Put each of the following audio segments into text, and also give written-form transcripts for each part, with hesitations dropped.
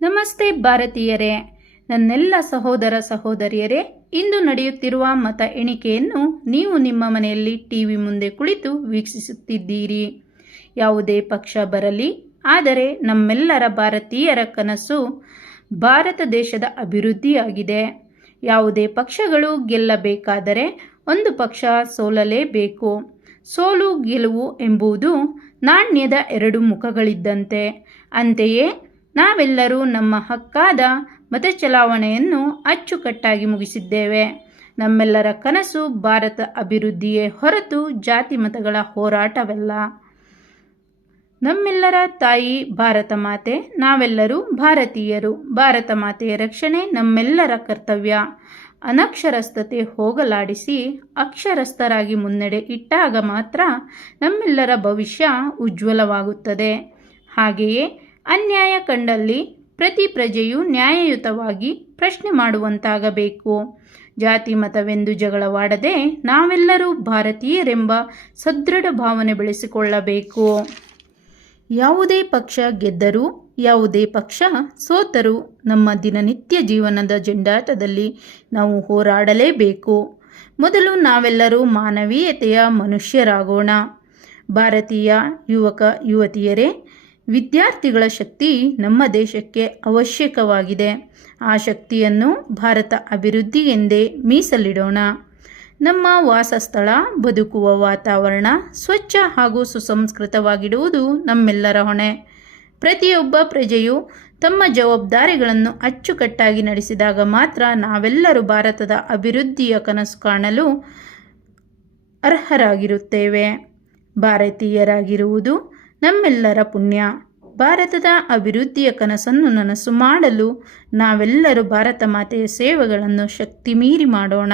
ನಮಸ್ತೆ ಭಾರತೀಯರೇ, ನನ್ನೆಲ್ಲ ಸಹೋದರ ಸಹೋದರಿಯರೇ, ಇಂದು ನಡೆಯುತ್ತಿರುವ ಮತ ಎಣಿಕೆಯನ್ನು ನೀವು ನಿಮ್ಮ ಮನೆಯಲ್ಲಿ ಟಿವಿ ಮುಂದೆ ಕುಳಿತು ವೀಕ್ಷಿಸುತ್ತಿದ್ದೀರಿ. ಯಾವುದೇ ಪಕ್ಷ ಬರಲಿ, ಆದರೆ ನಮ್ಮೆಲ್ಲರ ಭಾರತೀಯರ ಕನಸು ಭಾರತ ದೇಶದ ಅಭಿವೃದ್ಧಿಯಾಗಿದೆ. ಯಾವುದೇ ಪಕ್ಷಗಳು ಗೆಲ್ಲಬೇಕಾದರೆ ಒಂದು ಪಕ್ಷ ಸೋಲಲೇಬೇಕು. ಸೋಲು ಗೆಲುವು ಎಂಬುದು ನಾಣ್ಯದ ಎರಡು ಮುಖಗಳಿದ್ದಂತೆ. ಅಂತೆಯೇ ನಾವೆಲ್ಲರೂ ನಮ್ಮ ಹಕ್ಕಾದ ಮತ ಚಲಾವಣೆಯನ್ನು ಅಚ್ಚುಕಟ್ಟಾಗಿ ಮುಗಿಸಿದ್ದೇವೆ. ನಮ್ಮೆಲ್ಲರ ಕನಸು ಭಾರತ ಅಭಿವೃದ್ಧಿಯೇ ಹೊರತು ಜಾತಿ ಮತಗಳ ಹೋರಾಟವಲ್ಲ. ನಮ್ಮೆಲ್ಲರ ತಾಯಿ ಭಾರತ ಮಾತೆ, ನಾವೆಲ್ಲರೂ ಭಾರತೀಯರು. ಭಾರತ ಮಾತೆಯ ರಕ್ಷಣೆ ನಮ್ಮೆಲ್ಲರ ಕರ್ತವ್ಯ. ಅನಕ್ಷರಸ್ಥತೆ ಹೋಗಲಾಡಿಸಿ ಅಕ್ಷರಸ್ಥರಾಗಿ ಮುನ್ನಡೆ ಇಟ್ಟಾಗ ಮಾತ್ರ ನಮ್ಮೆಲ್ಲರ ಭವಿಷ್ಯ ಉಜ್ವಲವಾಗುತ್ತದೆ. ಹಾಗೆಯೇ ಅನ್ಯಾಯ ಕಂಡಲ್ಲಿ ಪ್ರತಿ ಪ್ರಜೆಯು ನ್ಯಾಯಯುತವಾಗಿ ಪ್ರಶ್ನೆ ಮಾಡುವಂತಾಗಬೇಕು. ಜಾತಿ ಮತವೆಂದು ಜಗಳವಾಡದೆ ನಾವೆಲ್ಲರೂ ಭಾರತೀಯರೆಂಬ ಸದೃಢ ಭಾವನೆ ಬೆಳೆಸಿಕೊಳ್ಳಬೇಕು. ಯಾವುದೇ ಪಕ್ಷ ಗೆದ್ದರೂ ಯಾವುದೇ ಪಕ್ಷ ಸೋತರೂ ನಮ್ಮ ದಿನನಿತ್ಯ ಜೀವನದ ಜಂಡಾಟದಲ್ಲಿ ನಾವು ಹೋರಾಡಲೇಬೇಕು. ಮೊದಲು ನಾವೆಲ್ಲರೂ ಮಾನವೀಯತೆಯ ಮನುಷ್ಯರಾಗೋಣ. ಭಾರತೀಯ ಯುವಕ ಯುವತಿಯರೇ, ವಿದ್ಯಾರ್ಥಿಗಳ ಶಕ್ತಿ ನಮ್ಮ ದೇಶಕ್ಕೆ ಅವಶ್ಯಕವಾಗಿದೆ. ಆ ಶಕ್ತಿಯನ್ನು ಭಾರತ ಅಭಿವೃದ್ಧಿಗೆಂದೇ ಮೀಸಲಿಡೋಣ. ನಮ್ಮ ವಾಸಸ್ಥಳ, ಬದುಕುವ ವಾತಾವರಣ ಸ್ವಚ್ಛ ಹಾಗೂ ಸುಸಂಸ್ಕೃತವಾಗಿಡುವುದು ನಮ್ಮೆಲ್ಲರ ಹೊಣೆ. ಪ್ರತಿಯೊಬ್ಬ ಪ್ರಜೆಯು ತಮ್ಮ ಜವಾಬ್ದಾರಿಗಳನ್ನು ಅಚ್ಚುಕಟ್ಟಾಗಿ ನಡೆಸಿದಾಗ ಮಾತ್ರ ನಾವೆಲ್ಲರೂ ಭಾರತದ ಅಭಿವೃದ್ಧಿಯ ಕನಸು ಕಾಣಲು ಅರ್ಹರಾಗಿರುತ್ತೇವೆ. ಭಾರತೀಯರಾಗಿರುವುದು ನಮ್ಮೆಲ್ಲರ ಪುಣ್ಯ. ಭಾರತದ ಅಭಿವೃದ್ಧಿಯ ಕನಸನ್ನು ನನಸು ಮಾಡಲು ನಾವೆಲ್ಲರೂ ಭಾರತ ಮಾತೆಯ ಸೇವೆಗಳನ್ನು ಶಕ್ತಿ ಮೀರಿ ಮಾಡೋಣ.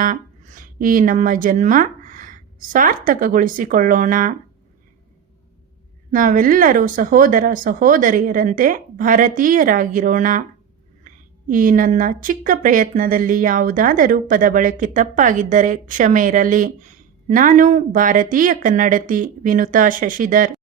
ಈ ನಮ್ಮ ಜನ್ಮ ಸಾರ್ಥಕಗೊಳಿಸಿಕೊಳ್ಳೋಣ. ನಾವೆಲ್ಲರೂ ಸಹೋದರ ಸಹೋದರಿಯರಂತೆ ಭಾರತೀಯರಾಗಿರೋಣ. ಈ ನನ್ನ ಚಿಕ್ಕ ಪ್ರಯತ್ನದಲ್ಲಿ ಯಾವುದಾದರೂ ಪದ ಬಳಕೆ ತಪ್ಪಾಗಿದ್ದರೆ ಕ್ಷಮೆ ಇರಲಿ. ನಾನು ಭಾರತೀಯ ಕನ್ನಡತಿ ವಿನುತಾ ಶಶಿಧರ್.